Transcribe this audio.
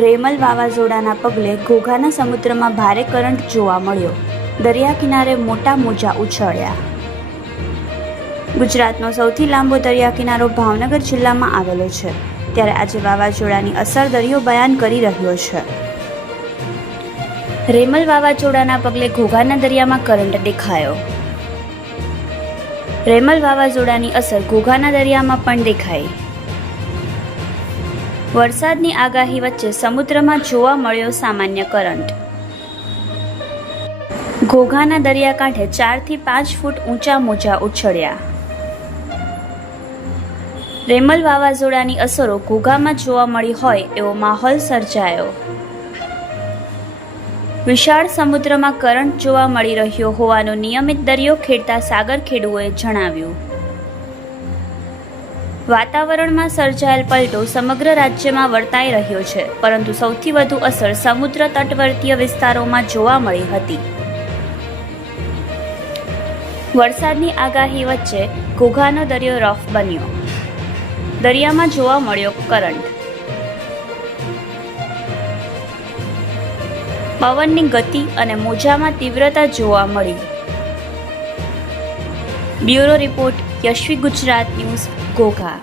રેમલ વાવાઝોડાના પગલે ઘોઘાના સમુદ્રમાં ભારે કરંટ જોવા મળ્યો. દરિયા કિનારે મોટા મોજા ઉછળ્યા. ગુજરાતનો સૌથી લાંબો દરિયા કિનારો ભાવનગર જિલ્લામાં આવેલો છે. ત્યારે આજે વાવાઝોડાની અસર દરિયો બયાન કરી રહ્યો છે. રેમલ વાવાઝોડાના પગલે ઘોઘાના દરિયામાં કરંટ દેખાયો. રેમલ વાવાઝોડાની અસર ઘોઘાના દરિયામાં પણ દેખાઈ. વરસાદની આગાહી વચ્ચે સમુદ્રમાં જોવા મળ્યો સામાન્ય કરંટ. ઘોઘાના દરિયાકાંઠે 4 થી 5 ફૂટ ઊંચા મોજા ઉછળ્યા. રેમલ વાવાઝોડાની અસરો ઘોઘામાં જોવા મળી હોય એવો માહોલ સર્જાયો. વિશાળ સમુદ્રમાં કરંટ જોવા મળી રહ્યો હોવાનું નિયમિત દરિયો ખેડતા સાગર ખેડૂઓએ જણાવ્યું. વાતાવરણમાં સર્જાયેલ પલટો સમગ્ર રાજ્યમાં વર્તાઈ રહ્યો છે, પરંતુ સૌથી વધુ અસર સમુદ્ર તટવર્તીય વિસ્તારોમાં જોવા મળી હતી. વરસાદની આગાહી વચ્ચે ઘોઘાનો દરિયો રફ બન્યો. દરિયામાં જોવા મળ્યો કરંટ. પવનની ગતિ અને મોજામાં તીવ્રતા જોવા મળી. Bureau report, Yashvi Gujarat news, Ghogha.